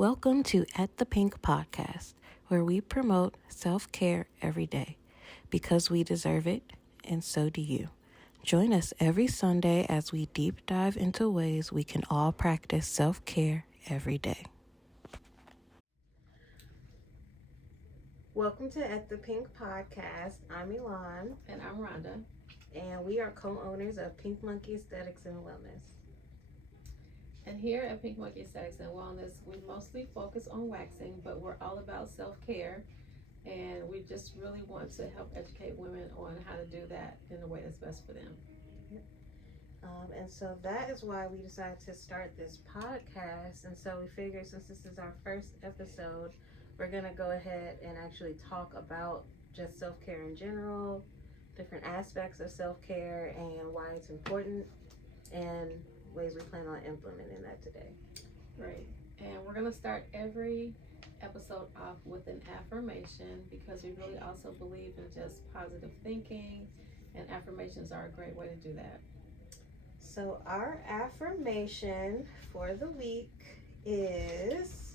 Welcome to At The Pynk Podcast, where we promote self-care every day because we deserve it, and so do you. Join us every Sunday as we deep dive into ways we can all practice self-care every day. Welcome to At The Pynk Podcast. I'm Elon. And I'm Rhonda. And we are co-owners of Pink Monkey Aesthetics and Wellness. And here at Pink Monkey Aesthetics and Wellness, we mostly focus on waxing, but we're all about self-care. And we just really want to help educate women on how to do that in a way that's best for them. And so that is why we decided to start this podcast. And so we figured since this is our first episode, we're going to go ahead and actually talk about just self-care in general, different aspects of self-care and why it's important, and ways we plan on implementing that today. Right. And we're going to start every episode off with an affirmation because we really also believe in just positive thinking, and affirmations are a great way to do that. So our affirmation for the week is,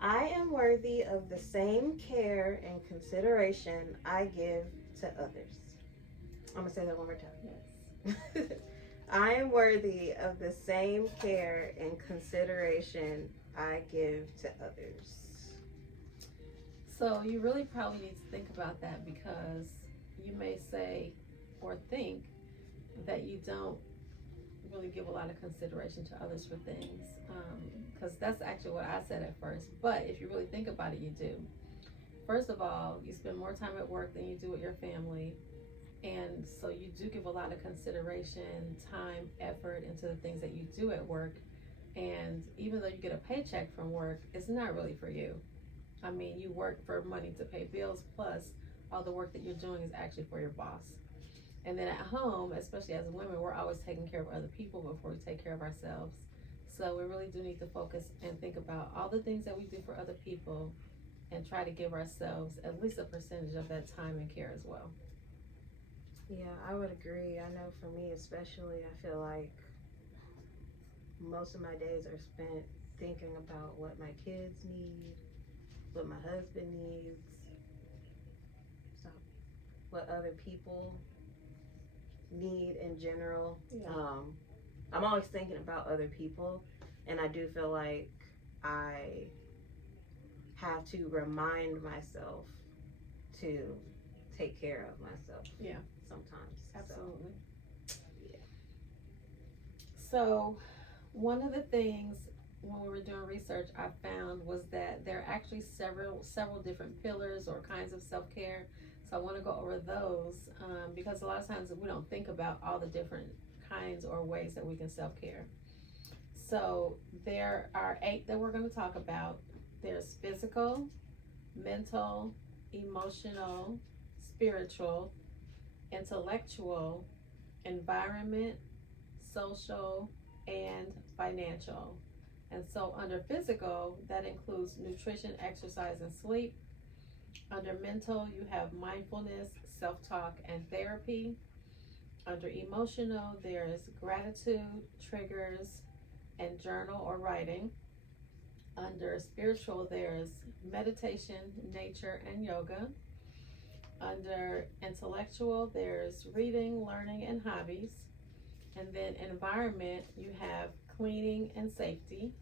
I am worthy of the same care and consideration I give to others. I'm going to say that one more time. Yes. I am worthy of the same care and consideration I give to others. So you really probably need to think about that because you may say or think that you don't really give a lot of consideration to others for things, because that's actually what I said at first. But if you really think about it, you do. First of all, you spend more time at work than you do with your family. And so you do give a lot of consideration, time, effort into the things that you do at work. And even though you get a paycheck from work, it's not really for you. I mean, you work for money to pay bills, plus all the work that you're doing is actually for your boss. And then at home, especially as women, we're always taking care of other people before we take care of ourselves. So we really do need to focus and think about all the things that we do for other people and try to give ourselves at least a percentage of that time and care as well. Yeah, I would agree. I know for me especially, I feel like most of my days are spent thinking about what my kids need, what my husband needs, so what other people need in general. Yeah. I'm always thinking about other people, and I do feel like I have to remind myself to take care of myself. Yeah. Sometimes. Absolutely. So, yeah. So one of the things when we were doing research I found was that there are actually several different pillars or kinds of self-care. So I want to go over those because a lot of times we don't think about all the different kinds or ways that we can self-care. So there are 8 that we're going to talk about. There's physical, mental, emotional, spiritual, intellectual, environment, social, and financial. And so under physical, that includes nutrition, exercise, and sleep. Under mental, you have mindfulness, self-talk, and therapy. Under emotional, there's gratitude, triggers, and journal or writing. Under spiritual, there's meditation, nature, and yoga. Under intellectual, there's reading, learning, and hobbies. And then environment, you have cleaning and safety.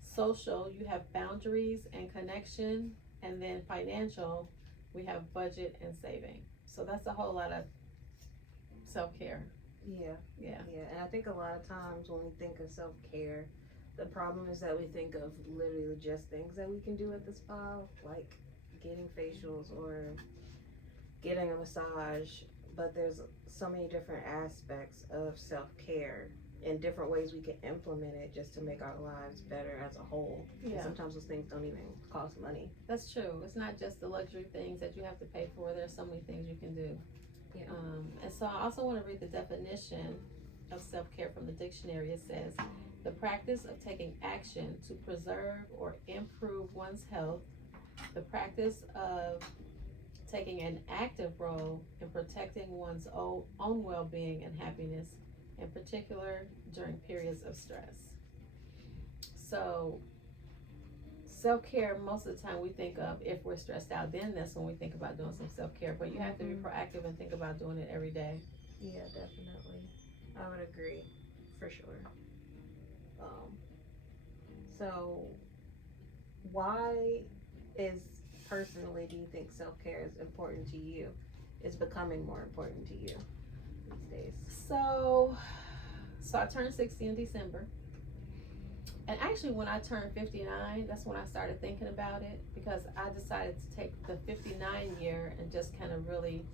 Social, you have boundaries and connection. And then financial, we have budget and saving. So that's a whole lot of self-care. Yeah. Yeah. And I think a lot of times when we think of self-care, the problem is that we think of literally just things that we can do at the spa, like getting facials or getting a massage, but there's so many different aspects of self-care and different ways we can implement it just to make our lives better as a whole. Yeah. And sometimes those things don't even cost money. That's true. It's not just the luxury things that you have to pay for. There's so many things you can do. Yeah. And so I also want to read the definition of self-care from the dictionary. It says, the practice of taking action to preserve or improve one's health, the practice of taking an active role in protecting one's own well-being and happiness, in particular during periods of stress. So self-care, most of the time we think of if we're stressed out, then that's when we think about doing some self-care. But you have to be proactive and think about doing it every day. Yeah, definitely. I would agree, for sure. So, why personally do you think self-care is important to you? Is becoming more important to you these days? So I turned 60 in December. And actually, when I turned 59, that's when I started thinking about it, because I decided to take the 59 year and just kind of really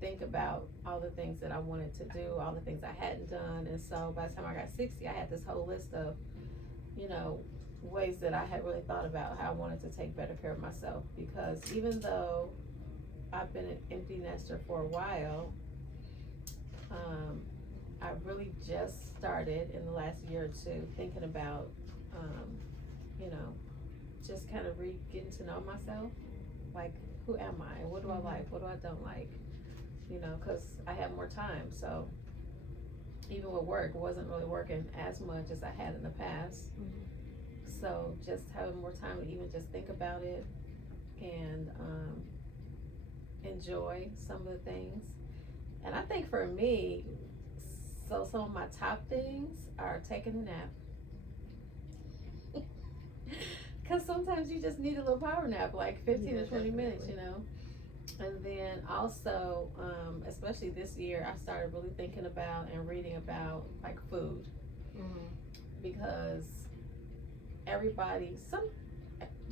think about all the things that I wanted to do, all the things I hadn't done. And so by the time I got 60, I had this whole list of, ways that I had really thought about how I wanted to take better care of myself. Because even though I've been an empty nester for a while, I really just started in the last year or two thinking about, just kind of getting to know myself. Like, who am I? What do I like? What do I don't like? Because I have more time. So even with work, it wasn't really working as much as I had in the past. So just having more time to even just think about it and enjoy some of the things. And I think for me, so some of my top things are taking a nap. Because sometimes you just need a little power nap, like 15 to 20 minutes, And then also, especially this year, I started really thinking about and reading about like food. Because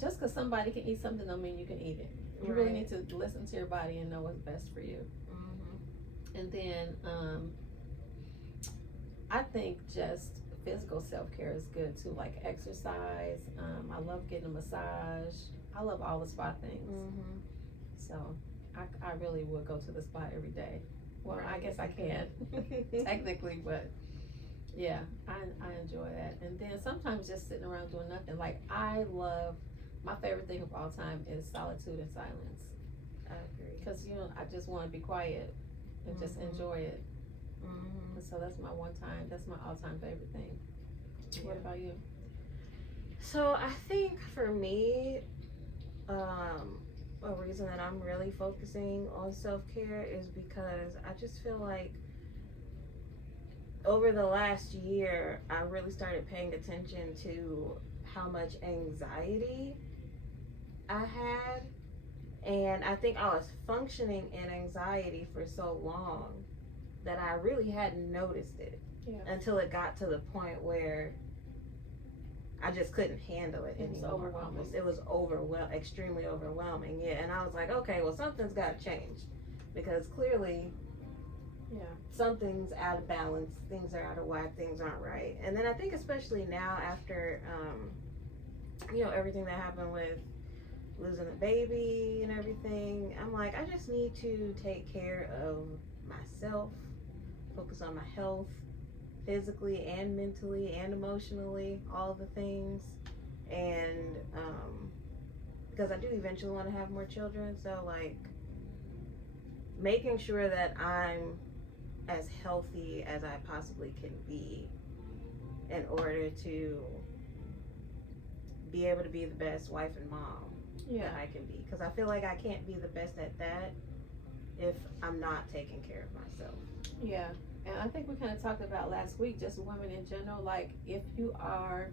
just because somebody can eat something don't mean you can eat it. You really need to listen to your body and know what's best for you. And then I think just physical self-care is good too, like exercise. I love getting a massage. I love all the spa things. So I really would go to the spa every day. Well, I guess I can't technically, but yeah, I enjoy that. And then sometimes just sitting around doing nothing. Like, my favorite thing of all time is solitude and silence. I agree. Because I just want to be quiet and just enjoy it. And so that's my all-time favorite thing. Yeah. What about you? So I think for me, a reason that I'm really focusing on self-care is because I just feel like over the last year, I really started paying attention to how much anxiety I had. And I think I was functioning in anxiety for so long that I really hadn't noticed it until it got to the point where I just couldn't handle it anymore. It was extremely overwhelming. Yeah, and I was like, okay, well, something's got to change, because clearly, something's out of balance. Things are out of whack. Things aren't right. And then I think, especially now after, everything that happened with losing the baby and everything, I'm like, I just need to take care of myself, focus on my health, physically and mentally and emotionally, all of the things. And because I do eventually want to have more children, so like making sure that I'm as healthy as I possibly can be in order to be able to be the best wife and mom that I can be. Because I feel like I can't be the best at that if I'm not taking care of myself. Yeah. And I think we kind of talked about last week, just women in general, like if you are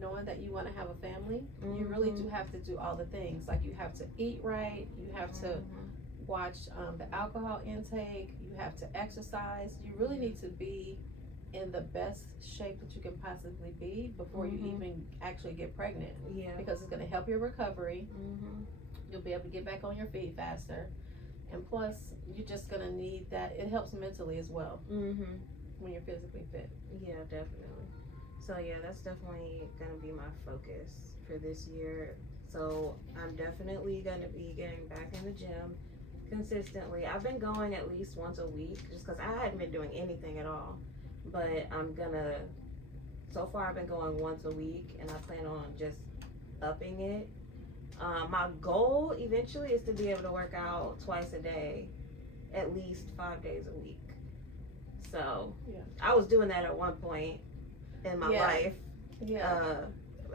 knowing that you want to have a family, you really do have to do all the things. Like, you have to eat right, you have to watch the alcohol intake, you have to exercise. You really need to be in the best shape that you can possibly be before you even actually get pregnant. Yeah. Because it's going to help your recovery. You'll be able to get back on your feet faster. And plus, you're just going to need that. It helps mentally as well when you're physically fit. Yeah, definitely. So, yeah, that's definitely going to be my focus for this year. So, I'm definitely going to be getting back in the gym consistently. I've been going at least once a week just because I hadn't been doing anything at all. But so far I've been going once a week, and I plan on just upping it. My goal eventually is to be able to work out twice a day, at least 5 days a week. So I was doing that at one point in my life.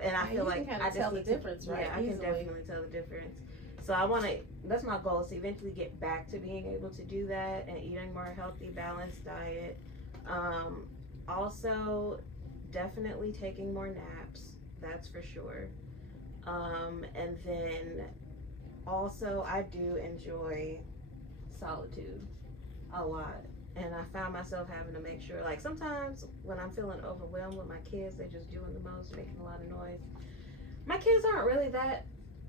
And I feel like can I just tell the need difference, to, right? Yeah, I can definitely tell the difference. So I want to, that's my goal, is to eventually get back to being able to do that and eating more healthy, balanced diet. Also, definitely taking more naps, that's for sure. And then also, I do enjoy solitude a lot. And I found myself having to make sure, like sometimes when I'm feeling overwhelmed with my kids, they're just doing the most, making a lot of noise. My kids aren't really that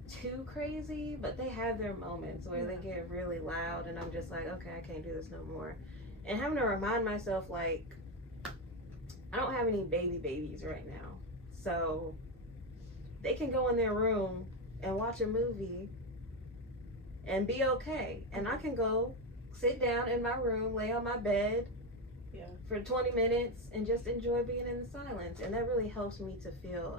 too crazy, but they have their moments where they get really loud, and I'm just like, okay, I can't do this no more. And having to remind myself, like, I don't have any babies right now, so they can go in their room and watch a movie and be okay, and I can go sit down in my room, lay on my bed for 20 minutes and just enjoy being in the silence. And that really helps me to feel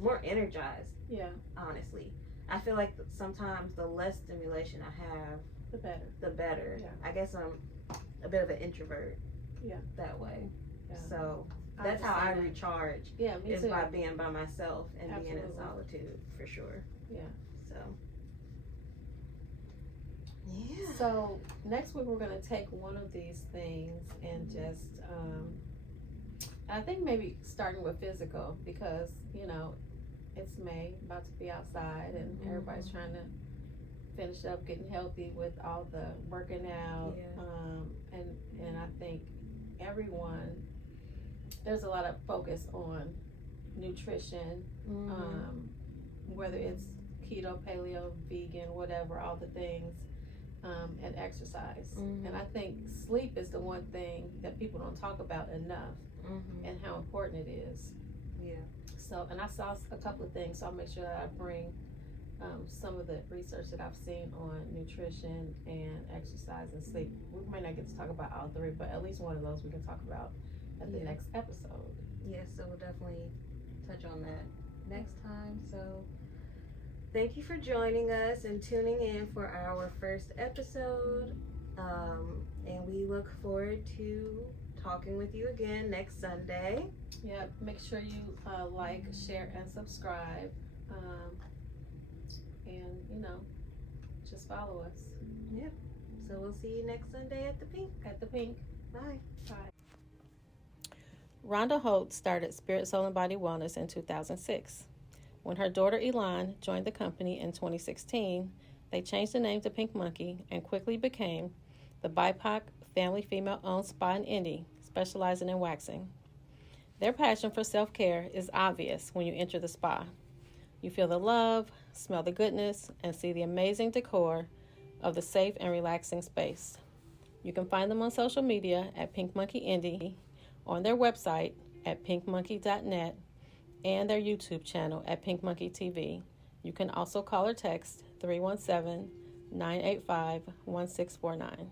more energized. Yeah. Honestly. I feel like sometimes the less stimulation I have, the better. Yeah. I guess I'm a bit of an introvert. Yeah. That way. Yeah. So that's how I recharge. Yeah, me too. By being by myself and being in solitude, for sure. Yeah. So. Yeah. So next week we're going to take one of these things and just, I think maybe starting with physical, because, you know, it's May, about to be outside, and everybody's trying to finish up getting healthy with all the working out. Yeah. And I think everyone, there's a lot of focus on nutrition, whether it's keto, paleo, vegan, whatever, all the things. And exercise. And I think sleep is the one thing that people don't talk about enough, and how important it is. Yeah. So, and I saw a couple of things, so I'll make sure that I bring some of the research that I've seen on nutrition and exercise and sleep. We might not get to talk about all three, but at least one of those we can talk about at the next episode. Yes, so we'll definitely touch on that next time. So thank you for joining us and tuning in for our first episode. And we look forward to talking with you again next Sunday. Yeah, make sure you like, share, and subscribe. And, you know, just follow us. Yep. So we'll see you next Sunday at the Pynk. At the Pynk. Bye. Bye. Rhonda Holt started Spirit, Soul, and Body Wellness in 2006. When her daughter Elon joined the company in 2016, they changed the name to Pynk Monkey and quickly became the BIPOC family female-owned spa in Indy, specializing in waxing. Their passion for self-care is obvious when you enter the spa. You feel the love, smell the goodness, and see the amazing decor of the safe and relaxing space. You can find them on social media at Pynk Monkey Indy, on their website at pinkmonkey.net, and their YouTube channel at Pynk Monkey TV. You can also call or text 317-985-1649.